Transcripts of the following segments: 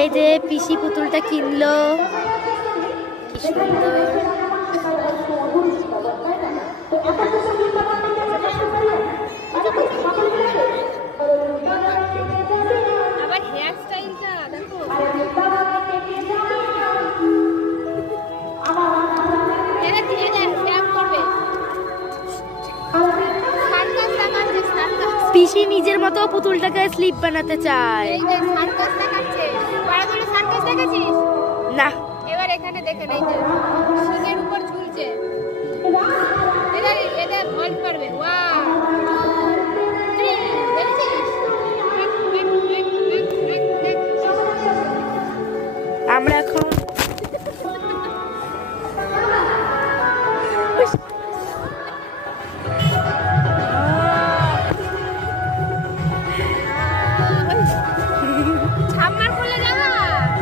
এই যে পিসি পুতুলটা কিনলো, কি সুন্দর। আবার হেয়ার স্টাইলটা দেখো, পিসি নিজের মতো পুতুলটাকে স্লিপ বানাতে চায়। না, এবার এখানে দেখেন, এই যে শিঙের উপর ঝুলছে, এটা ভল্ট করবে। ওয়াও, আমরা এখন ঠাম্মার কোলে যাবা,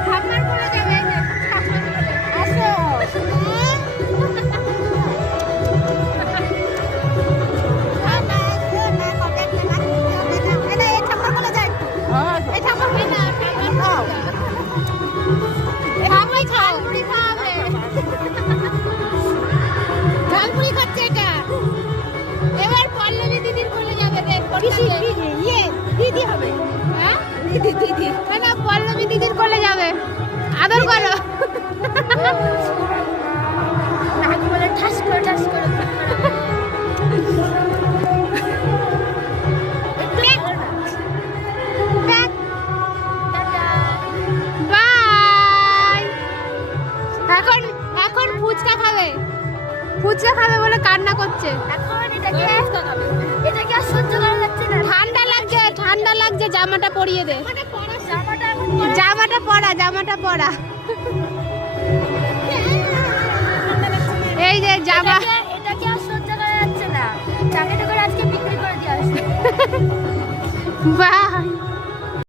ঠাম্মার কোলে যাবে, এই যে ঠাম্মার কোলে আসো। এবার পল্লবী দিদির কোলে যাবে, দিদি হবে। হ্যাঁ, দিদি না, পল্লবী দিদির কোলে যাবে, আদর করো। বলে ঠাস করে ঠাস করে এখন এখন ফুচকা খাবে, ফুচকা খাবে বলে কান্না করছে। এখন এটাকে আর সহ্য করা যাচ্ছে না। ঠান্ডা লাগছে, ঠান্ডা লাগছে, জামাটা পরিয়ে দে। জামাটা জামাটা পরা। এই যে জামা, এটাকে আর সহ্য করা যাচ্ছে না। জামাটা করে আজকে বিক্রি করে দিয়ে আসবে। বাহ।